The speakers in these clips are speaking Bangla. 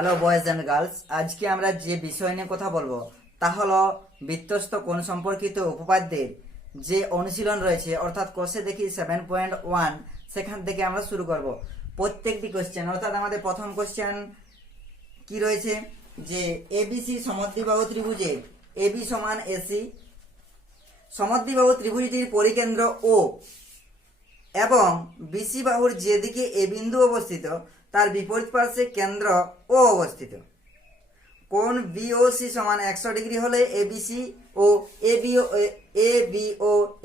হ্যালো বয়েজ অ্যান্ড গার্লস, আজকে আমরা যে বিষয় নিয়ে কথা বলবো তা হলো বৃত্তস্থ কোণ সম্পর্কিত উপপাদ্যের যে অনুশীলন রয়েছে, অর্থাৎ কোষে দেখি 7.1, সেখান থেকে আমরা শুরু করব। প্রত্যেকটি কোশ্চেন, অর্থাৎ আমাদের প্রথম কোশ্চেন কি রয়েছে যে এবিসি সমদ্বিবাহু ত্রিভুজে এবি সমান এসি, সমদ্বিবাহু ত্রিভুজটির পরিকেন্দ্র ও এবং বিসি বাহুর যেদিকে এ বিন্দু অবস্থিত তার বিপরীত পার্শ্বে কেন্দ্র ও অবস্থিত। কোণ বিওসি সমান 100 ডিগ্রি হলে এবিসি ও এবিও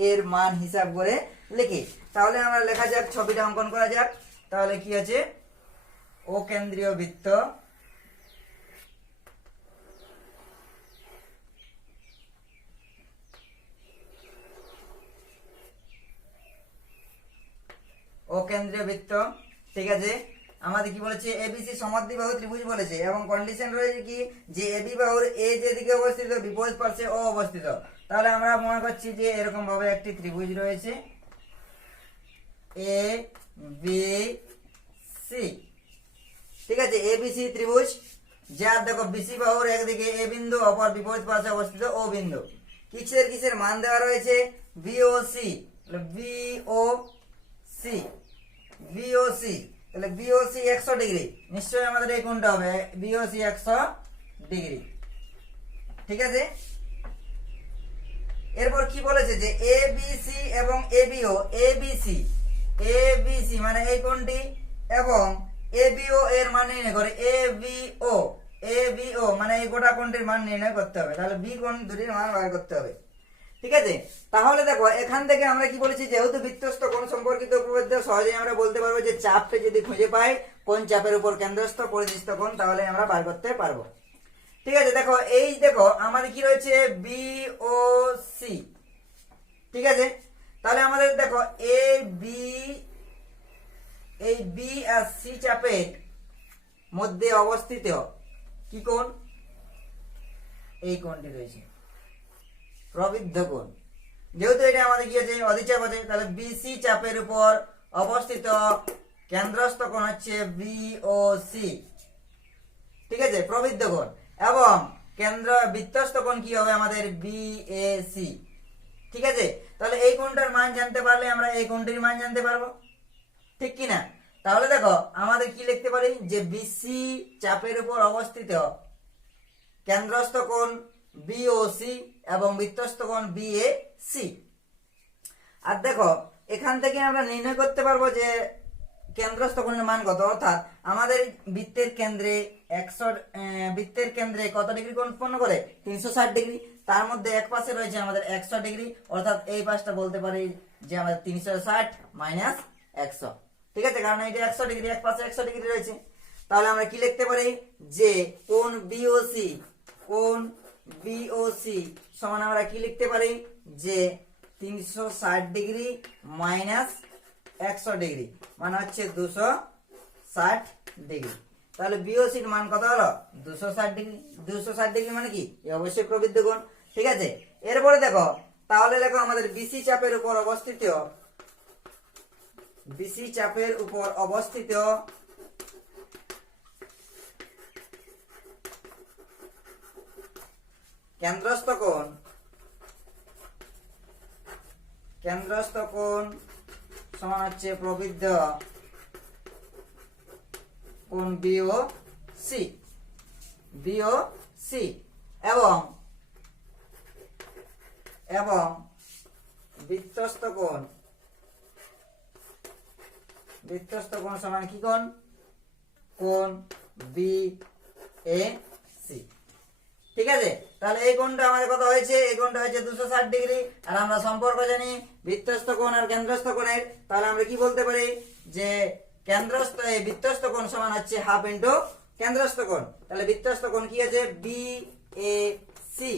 এর মান হিসাব করে লিখি। তাহলে আমরা লেখা যাক, ছবিটা অঙ্কন করা যাক। তাহলে কি আছে, ও কেন্দ্রীয় বৃত্ত, ও কেন্দ্রীয় বৃত্ত, ঠিক আছে। আমাদের কি বলেছে, এবিসি সমদ্বিবাহু ত্রিভুজ বলেছে এবং কন্ডিশন রয়েছে কি যে এবি বাহুর এ যেদিকে অবস্থিত বিপরীত পার্শ্বে ও অবস্থিত। তাহলে আমরা মনে করছি যে এরকম ভাবে একটি ত্রিভুজ রয়েছে এ বি সি, ঠিক আছে। এবিসি ত্রিভুজ যার দেখো বিসি বাহুর একদিকে এ বিন্দু অপর বিপরীত পার্শ্বে অবস্থিত ও বিন্দু। কিসের কিসের মান দেওয়া রয়েছে, বিওসি, বিওসি বিওসি তাহলে বিওসি 100 ডিগ্রি, নিশ্চয়ই আমাদের এই কোণটা হবে বিওসি 100 ডিগ্রি, ঠিক আছে। এরপর কি বলেছে যে এবিসি এবং এবিও, এবিসি মানে এই কোণটি এবং এবিও এর মান নির্ণয় করে, এবিও মানে এই গোটা কোণটির মান নির্ণয় করতে হবে। তাহলে বি কোণ দুটির মান বার করতে হবে, ঠিক আছে। তাহলে দেখো এখান থেকে আমরা কি বলেছি, যেহেতু বৃত্তস্থ কোণ সম্পর্কিত উপপাদ্য, সহজেই আমরা বলতে পারবো যে চাপটা যদি খুঁজে পাই কোন চাপের উপর কেন্দ্রস্থ পরিদৃষ্ট কোণ, তাহলে আমরা বার করতে পারবো, ঠিক আছে। দেখো এই দেখো আমাদের কি রয়েছে বিওসি, ঠিক আছে। তাহলে আমাদের দেখো এই বি আর সি চাপের মধ্যে অবস্থিত কি কোণ, এই কোণটি রয়েছে প্রবৃদ্ধ কোণ। যেহেতু এটা আমাদের কি আছে, অধিচাপ আছে, তাহলে বিসি চাপের উপর অবস্থিত কেন্দ্রস্থ কোণ হচ্ছে বিওসি, ঠিক আছে, প্রবৃদ্ধ কোণ। এবং কেন্দ্র বৃত্তস্থ কোণ কি হবে আমাদের বিএসি, ঠিক আছে। তাহলে এই কোণটার মান জানতে পারলে আমরা এই কোণটির মান জানতে পারবো, ঠিক কি না। তাহলে দেখো আমাদের কি লিখতে পারি যে বিসি চাপের উপর অবস্থিত কেন্দ্রস্থ কোণ বিওসি এবং বৃত্তস্থ কোণ বিএসি। আর দেখো এখান থেকে আমরা নির্ণয় করতে পারবো যে কেন্দ্রস্থ কোণের মান কত, অর্থাৎ আমাদের বৃত্তের কেন্দ্রে কত ডিগ্রি কোণ উৎপন্ন করে, 360 ডিগ্রি। তার মধ্যে এক পাশে রয়েছে আমাদের 100 ডিগ্রি, অর্থাৎ এই পাশটা বলতে পারি যে আমাদের 360 মাইনাস 100, ঠিক আছে, কারণ এটা 100 ডিগ্রি, এক পাশে 100 ডিগ্রি রয়েছে। তাহলে আমরা কি লিখতে পারি যে কোণ বিওসি সমান আমরা কি লিখতে পারি যে 360 ডিগ্রি মাইনাস 100 ডিগ্রি মানে হচ্ছে 260 ডিগ্রি। তাহলে বিওসির মান কত হলো 260 ডিগ্রি। 260 ডিগ্রি মানে কি, অবশ্যই প্রবৃদ্ধ কোণ, ঠিক আছে। এরপরে দেখো, তাহলে দেখো আমাদের বিসি চাপের উপর অবস্থিত কেন্দ্রস্থ কোণ সমান হচ্ছে প্রবৃদ্ধ কোণ বিওসি এবং বৃত্তস্থ কোণ সমান কি কোণ বিএসি, ঠিক আছে। তাহলে এই কোণটা আমাদের কত হয়েছে, এই কোণটা হয়েছে 260 ডিগ্রি। আর আমরা সম্পর্ক জানি বৃত্তস্থ কোণ আর কেন্দ্রস্থ কোণের। তাহলে আমরা কি বলতে পারি যে বৃত্তস্থ কোণ সমান হচ্ছে হাফ ইন্টু কেন্দ্রস্থ কোণ। তাহলে বৃত্তস্থ কোণ কি আছে, বিএসি,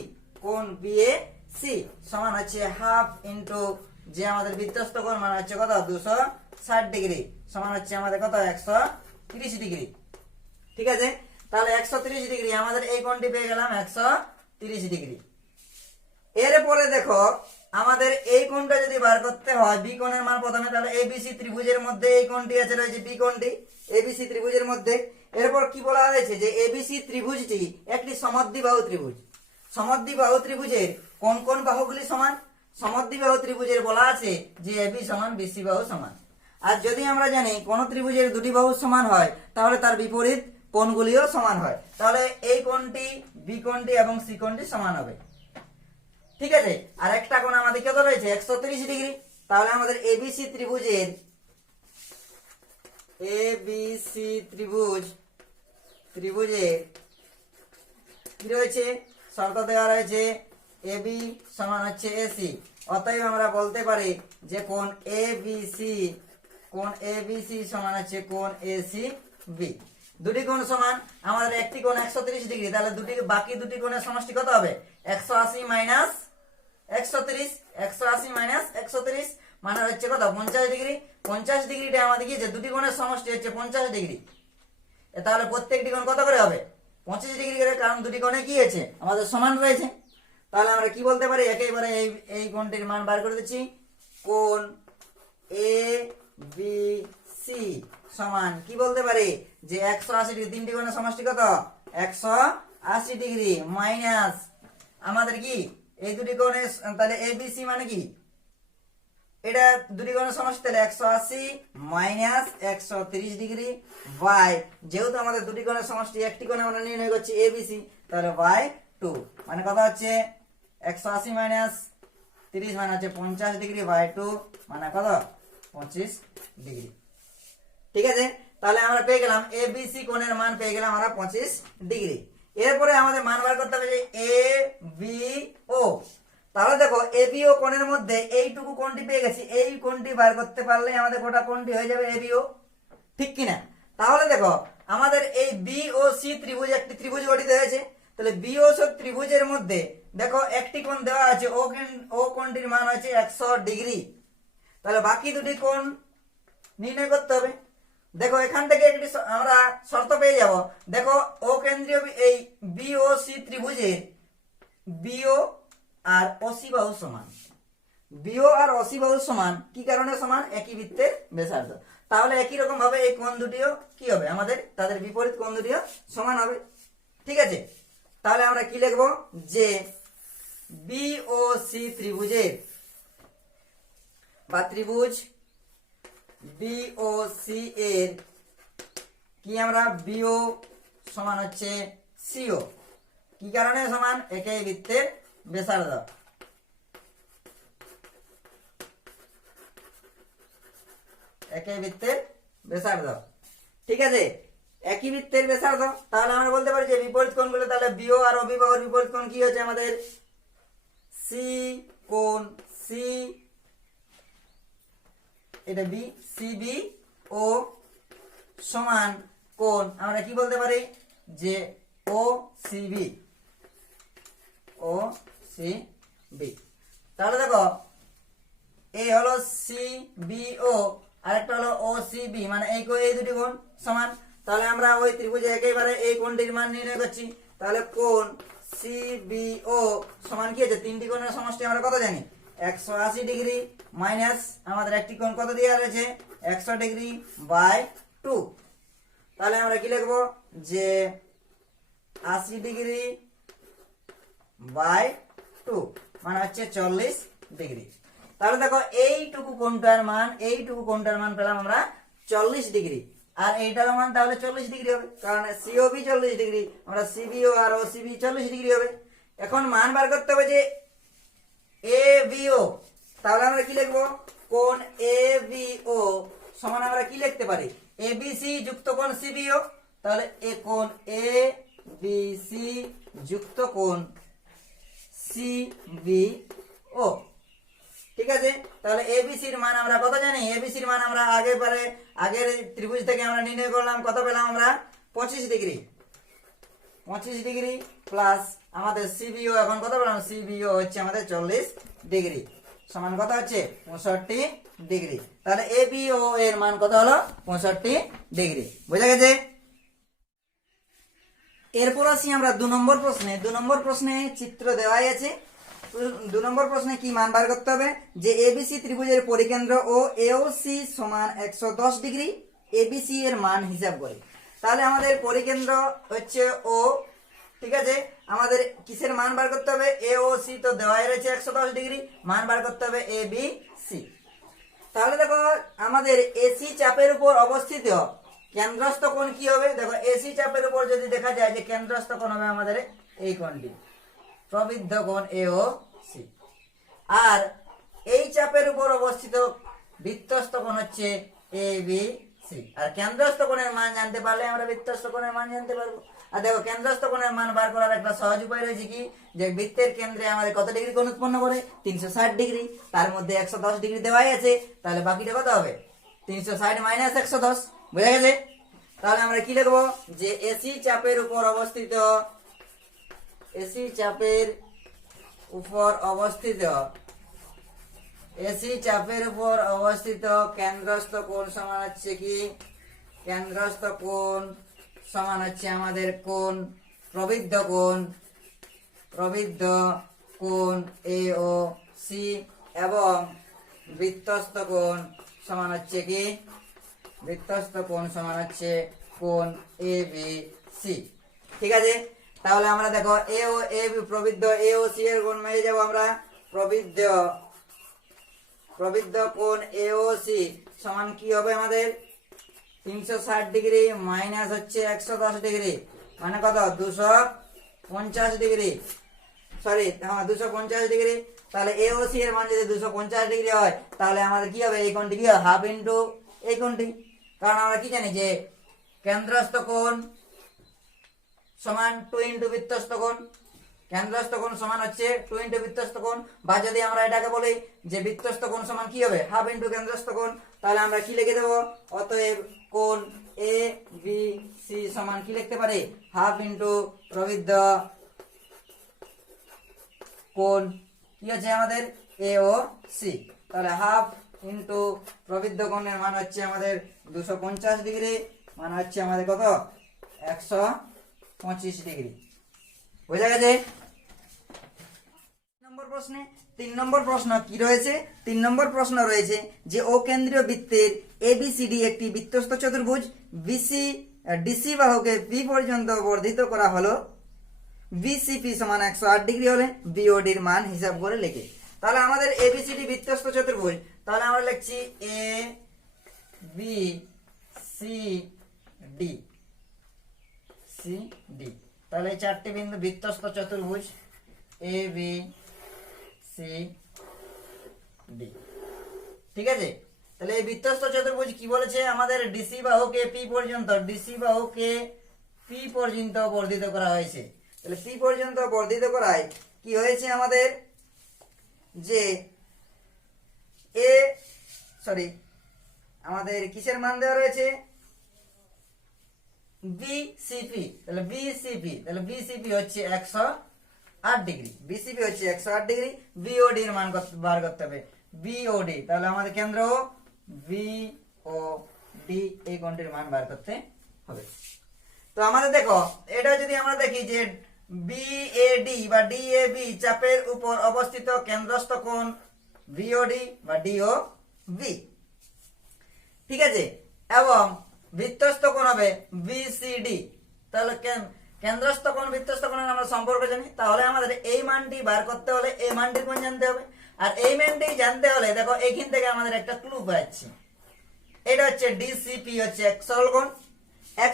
কোণ বিএসি সমান হচ্ছে হাফ ইন্টু যে আমাদের বৃত্তস্থ কোণ মানে হচ্ছে কত 260 ডিগ্রি সমান হচ্ছে আমাদের কত 130 ডিগ্রি, ঠিক আছে। তাহলে 130 ডিগ্রি আমাদের এই কোণটি পেয়ে গেলাম 130 ডিগ্রি। এরপরে দেখো আমাদের এই কোণটা যদি বার করতে হয় বি কোণের মান প্রথমে, তাহলে এবিসি ত্রিভুজের মধ্যে এই কোণটি আছে রয়েছে বি কোণটি এবিসি ত্রিভুজের মধ্যে, এরপর কি বলা হয়েছে যে এবিসি ত্রিভুজটি একটি সমদ্বিবাহু ত্রিভুজ। সমদ্বিবাহু ত্রিভুজের কোন কোন বাহুগুলি সমান? সমদ্বিবাহু ত্রিভুজের বলা আছে যে এবি সমান বিসি বাহু সমান। আর যদি আমরা জানি কোন ত্রিভুজের দুটি বাহু সমান হয় তাহলে তার বিপরীত কোণগুলিও সমান হয়। তাহলে এই কোণটি, বি কোণটি এবং সি কোণটি সমান হবে। ঠিক আছে, আর একটা কোণ আমাদের কত রয়েছে? 130 ডিগ্রি। তাহলে আমাদের এবিসি ত্রিভুজের ত্রিভুজের কি রয়েছে? শর্ত দেওয়া রয়েছে এবি সমান হচ্ছে এসি। অতএব আমরা বলতে পারি যে কোণ এবিসি সমান হচ্ছে কোণ এসি বি। দুটি কোণ সমান, আমাদের একটি কোণ 130 ডিগ্রি, তাহলে বাকি দুটি কোণের সমষ্টি কত হবে? 180 মাইনাস 130, 180 মাইনাস 130 মানে হচ্ছে কত? 50 ডিগ্রি। 50 ডিগ্রিটা আমাদের কি যে দুটি কোণের সমষ্টি হচ্ছে 50 ডিগ্রি। তাহলে প্রত্যেকটি কোণ কত করে হবে? 25 ডিগ্রি করে, কারণ দুটি কোণে কি আছে? আমাদের সমান রয়েছে। তাহলে আমরা কি বলতে পারি? একেবারে এই কোণটির মান বার করে দিচ্ছি। কোণ এ বি সি সমান কি বলতে পারি? যে 180 ডিগ্রি, তিনটি কোণের সমষ্টি কত? 180 ডিগ্রি মাইনাস আমাদের কি এই দুটি কোণের, তাহলে এবিসি মানে কি? এটা দুটি কোণের সমষ্টি, তাহলে 180 মাইনাস 130 ডিগ্রি বাই, যেহেতু আমাদের দুটি কোণের সমষ্টি একটি কোণ আমরা নির্ণয় করছি এবিসি, তাহলে বাই 2 মানে কত হচ্ছে? 180 মাইনাস 30 মানে হচ্ছে 50 ডিগ্রি বাই 2 মানে কত? 25 ডিগ্রি। ঠিক আছে, তাহলে আমরা পেয়ে গেলাম এবিসি কোণের মান পেয়ে গেলাম আমরা 25 ডিগ্রি। এরপরে আমাদের মান বার করতে হবে যে এ বি ও। তাহলে দেখো এবিও কোণের মধ্যে এইটুকু কোণটি পেয়ে গেছি, এই কোণটি বার করতে পারলে আমাদের গোটা কোণটি হয়ে যাবে এবিও, ঠিক কিনা? তাহলে দেখো আমাদের এই বি ও সি ত্রিভুজ, একটি ত্রিভুজ গঠিত হয়েছে। তাহলে বি ও সি ত্রিভুজের মধ্যে দেখো একটি কোণ দেওয়া আছে, ও কোণটির মান হচ্ছে 100 ডিগ্রি। তাহলে বাকি দুটি কোণ নির্ণয় করতে হবে। দেখো এখান থেকে একটি আমরা শর্ত পেয়ে যাব। দেখো ও কেন্দ্রীয় এই বি ও সি ত্রিভুজের বিও আর ওসি বাহু সমান। বিও আর ওসি বাহু সমান কি কারণে সমান? একই বৃত্তের ব্যাসার্ধ। তাহলে একই রকম ভাবে এই কোণ দুটিও কি হবে? আমাদের তাদের বিপরীত কোণ দুটিও সমান হবে। ঠিক আছে, তাহলে আমরা কি লিখব? যে বি ও সি ত্রিভুজের বা ত্রিভুজ বি ও সি এর কি আমরা বিও সমান হচ্ছে সিও। কি কারণে সমান? একই বৃত্তের ব্যাসার্ধ। একই বৃত্তের ব্যাসার্ধ। ঠিক আছে, একই বৃত্তের ব্যাসার্ধ। তাহলে আমরা বলতে পারি যে বিপরীত কোণগুলো, তাহলে বিও আর অবি বাহুর বিপরীত কোণ কি হচ্ছে আমাদের? সি কোণ সি, এটা বি, সি বি ও সমান কোণ আমরা কি বলতে পারি? যে ও সি বি, ও সি বি। তাহলে দেখো এই হলো সি বি ও, আরেকটা হলো ও সি বি, মানে এই দুটি কোণ সমান। তাহলে আমরা ওই ত্রিভুজে একেবারে এই কোণটির মান নির্ণয় করছি। তাহলে কোণ সি বি ও সমান কি আছে? তিনটি কোণের সমষ্টি আমরা কত জানি? 180 ডিগ্রি মাইনাস আমাদের একটি কোণ কত দেওয়া রয়েছে? 100 ডিগ্রি বাই 2। তাহলে আমরা কি লিখবো? যে 80 ডিগ্রি বাই 2 মানে হচ্ছে 40 ডিগ্রি। তাহলে দেখো এইটুকু কোণটার মান পেলাম আমরা 40 ডিগ্রি, আর এইটার মান তাহলে 40 ডিগ্রি হবে, কারণ সিওবি 40 ডিগ্রি, আমরা সিবিও আর ওসিবি 40 ডিগ্রি হবে। এখন মান বার করতে হবে যে এ বিও। তাহলে আমরা কি লিখবো? কোণ এ বিও সমান আমরা কি লিখতে পারি? এবিসি যুক্ত কোণ সিবিও। তাহলে এ কোণ এ বিসি যুক্ত কোণ সিবিও। ঠিক আছে, তাহলে এবিসির মান আমরা কত জানি? এবিসির মান আমরা আগের ত্রিভুজ থেকে আমরা নির্ণয় করলাম, কত পেলাম আমরা? 25 ডিগ্রি। 25 ডিগ্রি প্লাস আমাদের সিবিও এখন কত পেলাম? সিবিও হচ্ছে আমাদের 40 ডিগ্রি সমান কত হচ্ছে? 65 ডিগ্রি। তাহলে এবিও এর মান কত হলো? 65 ডিগ্রি। বুঝা গেছে? এরপর আসি আমরা 2 নম্বর প্রশ্নে। 2 নম্বর প্রশ্নে চিত্র দেওয়াই আছে। 2 নম্বর প্রশ্নে কি মান বার করতে হবে? যে এবিসি ত্রিভুজের পরিকেন্দ্র ও এওসি সমান 110 ডিগ্রি, এবিসি এর মান হিসাব করে। তাহলে আমাদের পরিকেন্দ্র হচ্ছে ও, ঠিক আছে। আমাদের কিসের মান বার করতে হবে? এ ও সি তো দেওয়াই রয়েছে 110 ডিগ্রি, মান বার করতে হবে এ বি সি। তাহলে দেখো আমাদের এসি চাপের উপর অবস্থিত কেন্দ্রস্থ কোণ কি হবে? দেখো এসি চাপের উপর যদি দেখা যায় যে কেন্দ্রস্থ কোণ হবে আমাদের এই কোণটি, প্রবৃদ্ধ কোণ এ ও সি। আর এই চাপের উপর অবস্থিত বৃত্তস্থ কোণ হচ্ছে এ বি সি। আর কেন্দ্রস্থ কোণের মান জানতে পারলে আমরা বৃত্তস্থ কোণের মান জানতে পারবো। আর দেখো কেন্দ্রস্থ কোণের মান বার করার একটা সহজ উপায় রয়েছে কি, যে বৃত্তের কেন্দ্রে আমাদের কত ডিগ্রি কোণ উৎপন্ন করে? 360 ডিগ্রি। তার মধ্যে 110 ডিগ্রি দেওয়াই আছে, তাহলে বাকিটা কত হবে? 360 মাইনাস 110। বুঝা গেছে? তাহলে আমরা কি লিখবো? যে এসি চাপের উপর অবস্থিত, এসি চাপের উপর অবস্থিত, এসি চাপের উপর অবস্থিত কেন্দ্রস্থ কোণ সমান হচ্ছে কি? কেন্দ্রস্থ কোণ সমান হচ্ছে আমাদের কোণ প্রবৃদ্ধ কোণ, প্রবৃদ্ধ কোণ এ ও সি, এবং বৃত্তস্থ কোণ সমান হচ্ছে কি? বৃত্তস্থ কোণ সমান হচ্ছে কোণ এ বি সি। ঠিক আছে? তাহলে আমরা দেখো এ ও A B, প্রবৃদ্ধ A O C এর কোণ মেরে যাব আমরা। প্রবৃদ্ধ কোণ এ ও সি সমান কি হবে আমাদের? 360 ডিগ্রি মাইনাস হচ্ছে 110 ডিগ্রি, মানে কত? 250 ডিগ্রি। সরি, হ্যাঁ 250 ডিগ্রি। তাহলে এ ও সি এর মান যদি 250 ডিগ্রি হয়, তাহলে আমাদের কি হবে? এই কোণটি কি হয়? হাফ ইন্টু এই কোণটি। কারণ আমরা কি জানি যে কেন্দ্রস্থ কোণ সমান 2 ইন্টু বৃত্তস্থ কোণ। কেন্দ্রস্থ কোণ সমান হচ্ছে 2 ইন্টু বৃত্তস্থ কোণ, বা যদি আমরা এটাকে বলি যে বৃত্তস্থ কোণ সমান কি হবে? হাফ ইন্টু কেন্দ্রস্থ কোণ। তাহলে আমরা কি লিখে দেবো? অতএব কোণ এ বি সি সমান কি লিখতে পারি? হাফ ইন্টু প্রবৃদ্ধ কোণ কি হচ্ছে আমাদের? এ ও সি। তাহলে হাফ ইন্টু প্রবৃদ্ধ কোণের মান হচ্ছে আমাদের 250 ডিগ্রি, মানে হচ্ছে আমাদের কত? 125 ডিগ্রি। বুঝা গেছে? 3 নম্বর প্রশ্ন কি রয়েছে? 3 নম্বর প্রশ্ন রয়েছে যে ও কেন্দ্রীয় বৃত্তের এবিসিডি একটি বৃত্তস্থ চতুর্ভুজ, বিসি ডিসি বাহুকে পি পর্যন্ত বর্ধিত করা হলো, বিসিপি সমান 108 ডিগ্রি হলে বিওডির মান হিসাব করে লিখে। তাহলে আমাদের এবিসিডি বৃত্তস্থ চতুর্ভুজ, তাহলে আমরা লিখছি A B C D, C D. তাহলে এই 4টি বিন্দু বৃত্তস্থ চতুর্ভুজ এ বি সি ডি। ঠিক আছে? তাহলে এই বৃত্তস্থ চতুর্ভুজ কি বলেছে? আমাদের ডিসি বাহুকে পি পর্যন্ত, ডিসি বাহুকে পি পর্যন্ত বর্ধিত করা হয়েছে। তাহলে পি পর্যন্ত বর্ধিত করায় কি হয়েছে আমাদের? যে এ সরি আমাদের কিসের মান দেওয়া রয়েছে? বিসিপি। তাহলে বিসিপি, তাহলে বিসিপি হচ্ছে 108 ডিগ্রি, বিসিপি হচ্ছে 108 ডিগ্রি। বিওডি এর মান বার করতে হবে, বিওডি। তাহলে আমাদের কেন্দ্র বিওডি, এই কোণটির মান বার করতে হবে। তো আমাদের দেখো এটা যদি আমরা দেখি যে বিএডি বা ডিএবি চাপের উপর অবস্থিত কেন্দ্রস্থ কোণ বিওডি বা ডিওবি। ঠিক আছে? এবং বৃত্তস্থ কোণ হবে বিসিডি। তাহলে কেন্দ্রস্থ কোণ বৃত্তস্থ কোণের আমরা সম্পর্ক জানি। তাহলে আমাদের এই মানটি বার করতে হলে এই মানটির কোণ জানতে হবে। আর এই মানটি জানতে হলে দেখো এইখান থেকে আমাদের একটা ক্লু পাচ্ছি। এটা হচ্ছে ডিসিপি হচ্ছে এক সরল কোণ। এক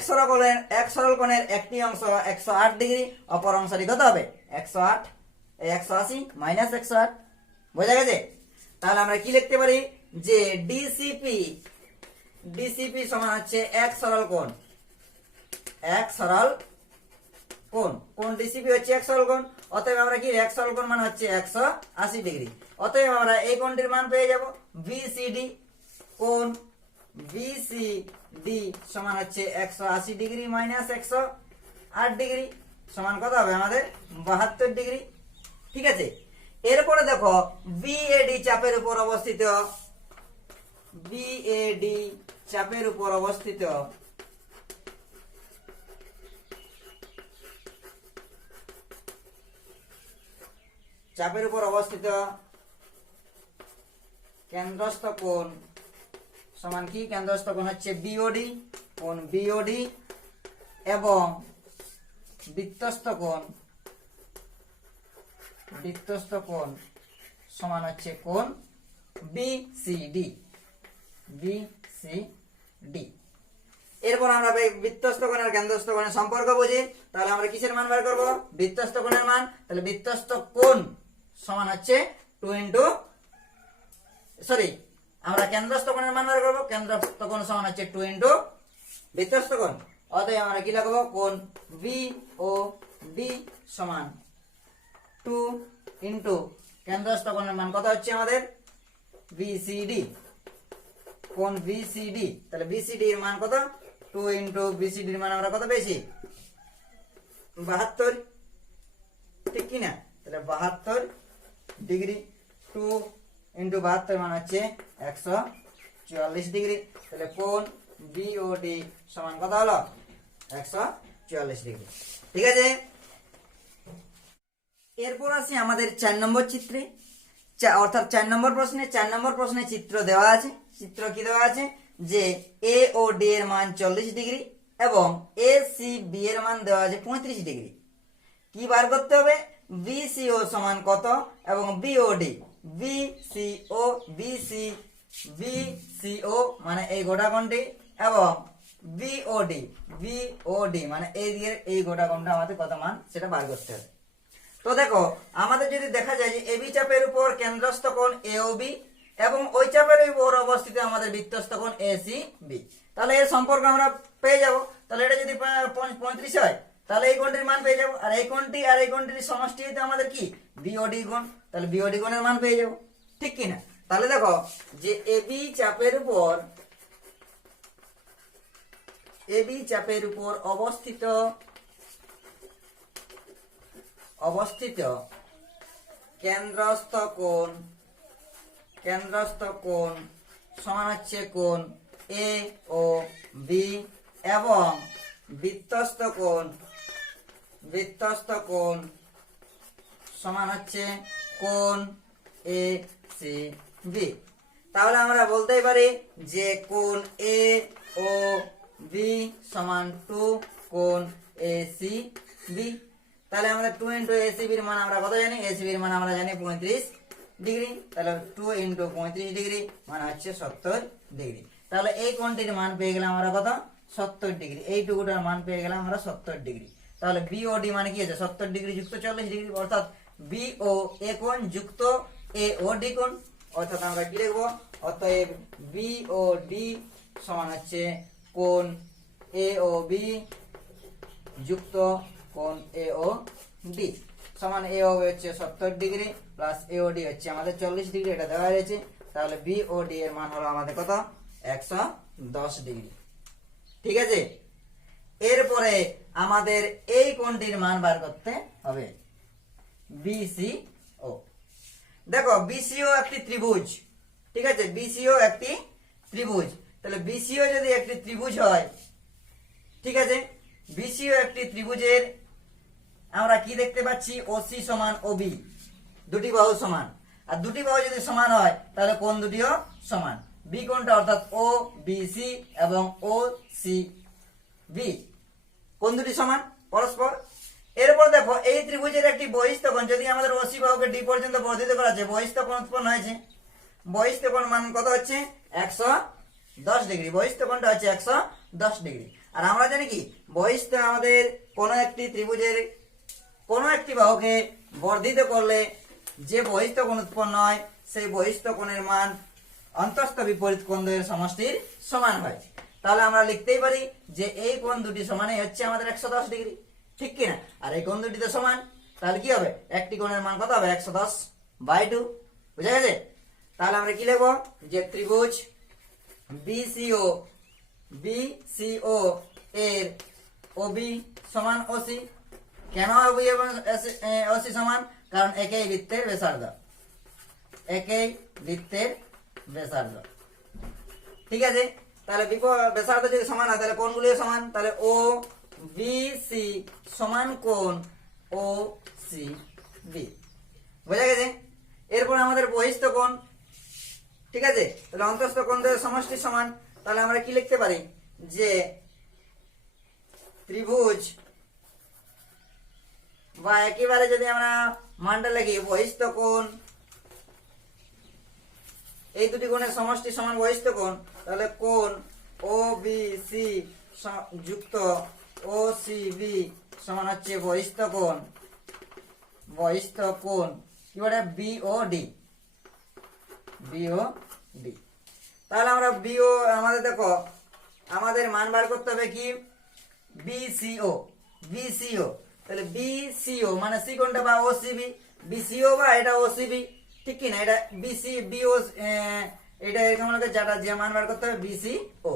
সরল কোণের একটি অংশ 108 ডিগ্রি, অপর অংশটি কত হবে? 108, 180 মাইনাস 108। বোঝা গেছে? তাহলে আমরা কি লিখতে পারি? যে ডিসিপি, ডিসিপি সমান হচ্ছে এক সরল কোণ, এক সরল কোণ। কোণ ডিসিপি হচ্ছে এক সরল কোণ। অতএব আমরা কি? এক সরল কোণ মানে হচ্ছে 180 ডিগ্রি। অতএব আমরা এই কোণটির মান পেয়ে যাব বিসিডি। কোণ বিসিডি সমান হচ্ছে 180 ডিগ্রি মাইনাস 108 ডিগ্রি সমান কত হবে আমাদের? 72 ডিগ্রি। ঠিক আছে? এরপরে দেখো বিএডি চাপের উপর অবস্থিত, বিএডি চাপের উপর অবস্থিত কেন্দ্রস্থ কোণ সমান কি? কেন্দ্রস্থ কোণ হচ্ছে বিওডি। কোণ বিওডি এবং বৃত্তস্থ কোণ সমান হচ্ছে কোণ বিসিডি। এরপর আমরা বৃত্তস্থ কোণ আর কেন্দ্রস্থ কোণের সম্পর্ক বুঝি। তাহলে আমরা কিসের মান বের করব? বৃত্তস্থ কোণের মান। তাহলে বৃত্তস্থ কোণ সমান হচ্ছে 2 ইনটু আমরা কেন্দ্রস্থ কোণের মান বের করব। কেন্দ্রস্থ কোণ সমান হচ্ছে 2 ইনটু বৃত্তস্থ কোণ। অতএব আমরা কি লিখব? কোণ বিওডি সমান 2 ইনটু কেন্দ্রস্থ কোণের মান কত হচ্ছে আমাদের? বিসিডি। কোণ বিসিডি, তাহলে বিসিডি এর মান কত? 2 ইনটু বিসিডি এর মান আমরা কত পেয়েছি? 72, ঠিক কি না? তাহলে 72 ডিগ্রি। 2 ইনটু 72 মান হচ্ছে 144 ডিগ্রি। তাহলে কোণ বিওডি সমান কত হলো? 144 ডিগ্রি। ঠিক আছে। এরপর আসি আমাদের 4 নম্বর চিত্রে, অর্থাৎ 4 নম্বর প্রশ্নে। 4 নম্বর প্রশ্নে চিত্র দেওয়া আছে। চিত্র কি দেওয়া আছে? যে এ ও ডি এর মান 40 ডিগ্রি এবং এ সি বি এর মান দেওয়া আছে 35 ডিগ্রি। কি বার করতে হবে? বিসিও সমান কত এবং বিওডি। বিসিও মানে এই গোটা কোণটি এবং বিওডি মানে এই দিকের এই গোটা কোণটা আমাদের কত মান সেটা বার করতে হবে। তো দেখো, আমাদের যদি দেখা যায় যে এবি চাপের উপর কেন্দ্রস্থ কোণ এওবি এবং ওই চাপের উপর অবস্থিত আমাদের বৃত্তস্থ কোণ এসিবি, তাহলে এর সম্পর্ক আমরা পেয়ে যাব। তাহলে এটা যদি 35 হয় তাহলে এই কোণটির মান পেয়ে যাব, আর এই কোণটি আর এই কোণটির সমষ্টি হইতে আমাদের কি? বিওডি কোণ। তাহলে বিওডি কোণের মান পেয়ে যাব, ঠিক কি না? তাহলে দেখো যে এবি চাপের উপর অবস্থিত কেন্দ্রস্থ কোণ সমান হচ্ছে কোণ এ ও বি এবং বৃত্তস্থ কোণ সমান হচ্ছে কোণ এ সি বি। তাহলে আমরা বলতেই পারি যে কোণ এ ও বি সমান 2 কোণ এ সি বি। তাহলে আমাদের 2 ইনটু এসিবি এর মান আমরা কত জানি? এসিবি এর মান আমরা জানি 35 ডিগ্রি। তাহলে 2 ইনটু 35 ডিগ্রি মানে হচ্ছে 70 ডিগ্রি। তাহলে এই কোণটির মান পেয়ে গেলাম আমরা কত? 70 ডিগ্রি। এইটুকুটার মান পেয়ে গেলাম আমরা 70 ডিগ্রি। তাহলে বিওডি মানে কি আছে? 70 ডিগ্রি যুক্ত 40 ডিগ্রি, অর্থাৎ বিও এ কোণ যুক্ত এওডি কোণ। অর্থাৎ আমরা কি লিখব? অতএব বিওডি সমান হচ্ছে কোণ এওবি যুক্ত কোণ এওডি সমান এওবি হচ্ছে 70 ডিগ্রি প্লাস এওডি হচ্ছে আমাদের 40 ডিগ্রি, এটা দেওয়া হয়েছে। তাহলে বিওডি এর মান হলো আমাদের কত? 110 ডিগ্রি। ঠিক আছে। এরপরে আমাদের এই কোণটির মান বার করতে হবে, বিসিও। দেখো বিসিও একটি ত্রিভুজ, ঠিক আছে? বিসিও একটি ত্রিভুজ। তাহলে বিসিও যদি একটি ত্রিভুজ হয়, ঠিক আছে, বিসিও একটি ত্রিভুজের আমরা কি দেখতে পাচ্ছি? ওসি সমান ওবি, দুটি বাহু সমান। আর দুটি বাহু যদি সমান হয় তাহলে কোণ দুটিও সমান। বি কোণটা অর্থাৎ ও বিসি এবং ও সি বি কোণ দুটি সমান পরস্পর। এরপর দেখো এই ত্রিভুজের একটি বহিস্থ কোণ, যদি আমাদের ওসি বাহুকে ডি পর্যন্ত বর্ধিত করা আছে, বহিস্থ কোণ উৎপন্ন হয়েছে। বহিস্থ কোণ মান কত হচ্ছে? 110 ডিগ্রি। বহিস্থ কোণটা হচ্ছে 110 ডিগ্রি। আর আমরা জানি কি, বহিস্থ আমাদের কোনো একটি ত্রিভুজের কোনো একটি বাহুকে বর্ধিত করলে যে বহিস্থ কোণ উৎপন্ন হয় সেই বহিস্থ কোণের মান অন্তস্থ বিপরীত কোণ দ্বয়ের সমষ্টির সমান হয়। তাহলে আমরা লিখতেই পারি যে এই কোণ দুটি সমানই হচ্ছে আমাদের 110 ডিগ্রি, ঠিক কিনা? আর এই কোণ দুটি তো সমান, তাহলে কি হবে? একটি কোণের মান কত হবে? 110/2। বুঝা গেছে? তাহলে আমরা কি লিখবো? যে ত্রিভুজ বিসিও এর ওবি সমান ওসি। কেন ওবি এবং ওসি সমান? কারণ একই বৃত্তের ব্যাসার্ধ, ঠিক আছে? তাহলে ব্যাসার্ধ যদি সমান হয় তাহলে কোণগুলিও সমান। তাহলে ও বিসি সমান কোণ ও সি বি। বোঝা গেছে? এরপর আমাদের বহিস্থ কোণ, ঠিক আছে? তাহলে অন্তস্থ কোণ দ্বয়ের সমষ্টি সমান। তাহলে আমরা কি লিখতে পারি? যে ত্রিভুজ বা একেবারে যদি আমরা মানটা লিখি বহিস্থ কোণ, এই দুটি কোণের সমষ্টি সমান বহিস্থ কোণ, তাহলে কোণ ও বি সি যুক্ত ও সি বি সমান হচ্ছে বহিস্থ কোণ, বহিস্থ কোণ কি বলে বিওডি, বিওডি। তাহলে আমরা বিও আমাদের দেখো আমাদের মান বার করতে হবে কি বিসিও, বিসিও তাহলে বিসিও মানে সি কোণটা বা ওসিবি, বিসিও বা এটা ওসিবি, ঠিক কি না, এটা বিসি বিও এটা এরকম লাগে যেটা যে মান বার করতে হবে বিসিও,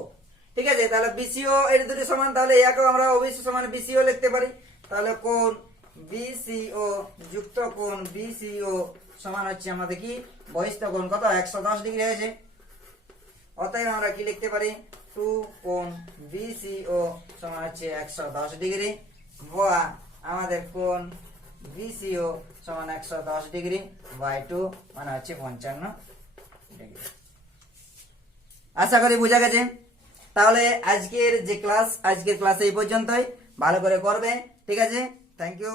ঠিক আছে। তাহলে বিসিও এর দুটি সমান, তাহলে একেও আমরা ওবিসি সমান বিসিও লিখতে পারি। তাহলে কোণ বিসিও যুক্ত কোণ বিসিও সমান হচ্ছে আমাদের কি বহিস্থ কোণ কত 110 ডিগ্রি হয়েছে। অতএব আমরা কি লিখতে পারি 2 কোণ বিসিও সমান হচ্ছে 110 ডিগ্রি, বা আমাদের কোণ বিসিও সমান 110 ডিগ্রি বাই 2 মানে হচ্ছে 55 ডিগ্রি। আশা করি বোঝা গেছে। তাহলে আজকের ক্লাস এই পর্যন্তই, ভালো করে করবে, ঠিক আছে। Thank you.